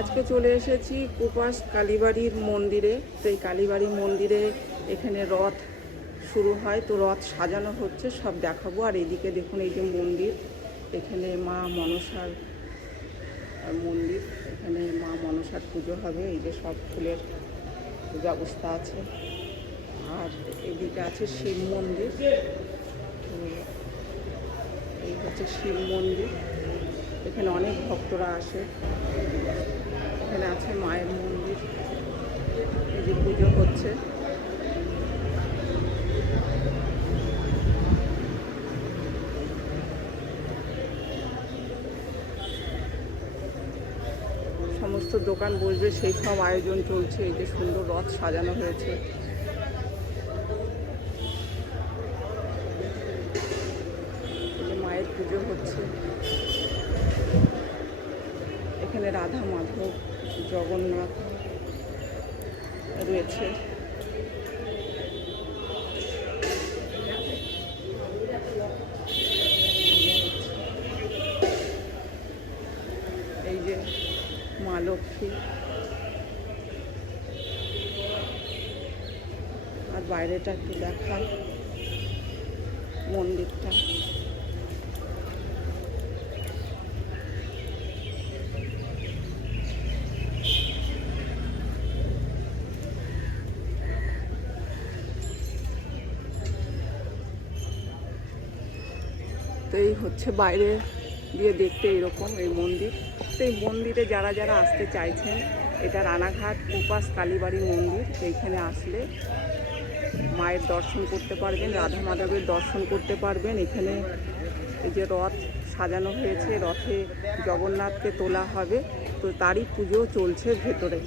আজকে চলে এসেছি কুপাস কালীবাড়ির মন্দিরে। তো এই কালীবাড়ি মন্দিরে এখানে রথ শুরু হয়। তো রথ সাজানো হচ্ছে, সব দেখাবো। আর এদিকে দেখুন এই যে মন্দির, এখানে মা মনসার মন্দির, এখানে মা মনসার পুজো হবে। এই যে সব ফুলের ব্যবস্থা আছে। আর এদিকে আছে শিব মন্দির। এই হচ্ছে শিব মন্দির। এখানে অনেক ভক্তরা আসে। এখানে আছে মায়ের মন্দির। এই যে পুজো হচ্ছে। সমস্ত দোকান বসবে, সেই সব আয়োজন চলছে। এই যে সুন্দর রথ সাজানো হয়েছে। মায়ের পুজো হচ্ছে। এখানে রাধা মাধব জগন্নাথ রয়েছে। এই যে মা লক্ষ্মী। আর বাইরেটা একটু দেখা মন্দিরটা। তো এই হচ্ছে বাইরে দিয়ে দেখতে এরকম এই মন্দির। তো এই মন্দিরে যারা যারা আসতে চাইছেন, এটা রানাঘাট উপাস কালীবাড়ি মন্দির, এইখানে আসলে মায়ের দর্শন করতে পারবেন, রাধা মাধবের দর্শন করতে পারবেন। এখানে এই যে রথ সাজানো হয়েছে, রথে জগন্নাথকে তোলা হবে। তো তারই পুজো চলছে ভেতরে।